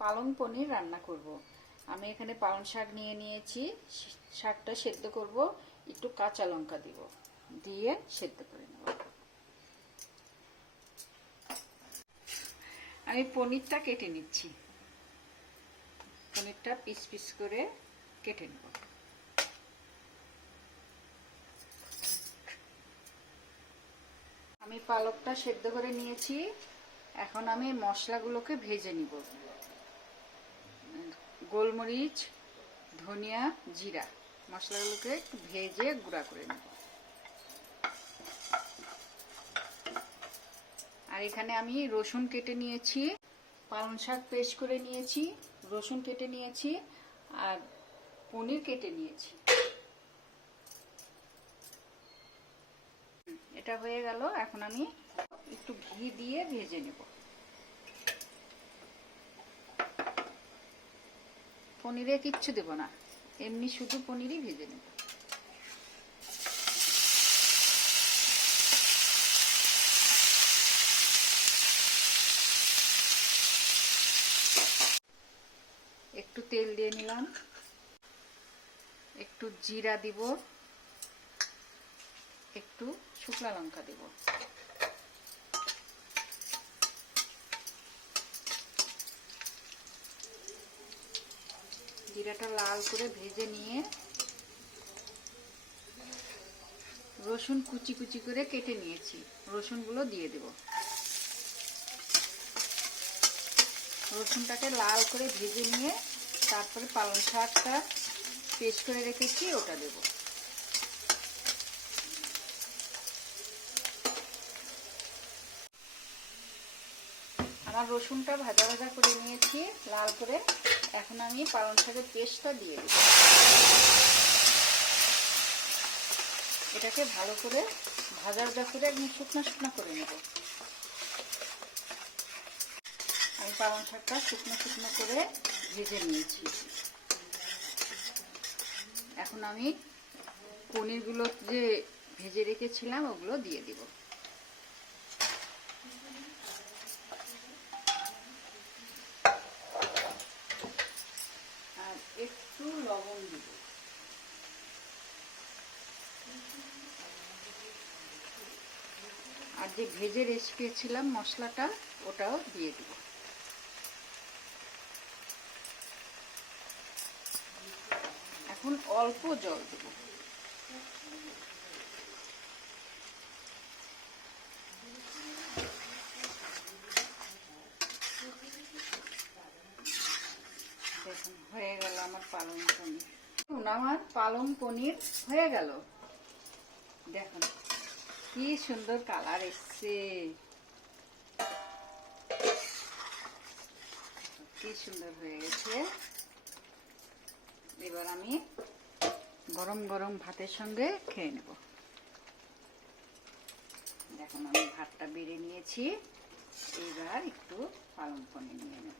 পালং পনির রান্না করব। আমি এখানে পালং শাক নিয়ে নিয়েছি। শাকটা সেদ্ধ করব, একটু কাঁচা লঙ্কা দিব, দিয়ে সেদ্ধ করে নেব। আমি পনিরটা কেটে নিচ্ছি। পনিরটা পিস পিস করে কেটে নেব। আমি পালকটা সেদ্ধ করে নিয়েছি। এখন আমি মশলাগুলোকে ভেজে নিব। গোলমরিচ, ধনিয়া, জিরা মশলাগুলোকে একটু ভেজে গুঁড়া করে নেব। আর এখানে আমি রসুন কেটে নিয়েছি, পালং শাক পেস্ট করে নিয়েছি, রসুন কেটে নিয়েছি, আর পনির কেটে নিয়েছি। এটা হয়ে গেল। এখন আমি একটু ঘি দিয়ে ভেজে নেব। পনিরে কিচ্ছু দেব না, এমনি শুধু পনিরই ভেজে নেব। একটু তেল দিয়ে নিলাম, একটু জিরা দিব, একটু শুকনো লঙ্কা দিব। জিরাটা লাল করে ভেজে নিয়ে রসুন কুচি কুচি করে কেটে নিয়েছি, রসুনগুলো দিয়ে দেব। রসুনটাকে লাল করে ভেজে নিয়ে তারপরে পালং শাকটা পেস্ট করে রেখেছি ওটা দেব। আমার রসুনটা ভাজা ভাজা করে নিয়েছি লাল করে। এখন আমি পালং শাকের পেস্টটা দিয়ে দেব। এটাকে ভালো করে ভাজা ভাজা করে একদম শুকনো শুকনো করে নেব। আমি পালং শাকটা শুকনো শুকনো করে ভেজে নিয়েছি। এখন আমি পনিরগুলো যে ভেজে রেখেছিলাম ওগুলো দিয়ে দিব। আর একটু লবণ দিব। আর যে ভেজে রেখেছিলাম মশলাটা ওটাও দিয়ে দিব। এখন অল্প জল দেব। দেখুন হয়ে গেল আমার পালং পনির। আমার পালং পনির হয়ে গেল। দেখুন কি সুন্দর কালার এসছে, কি সুন্দর হয়ে গেছে। এবার আমি গরম গরম ভাতের সঙ্গে খেয়ে নেব। দেখুন আমি ভাতটা বেড়ে নিয়েছি, এবার একটু পালং পনির নিয়ে নেব।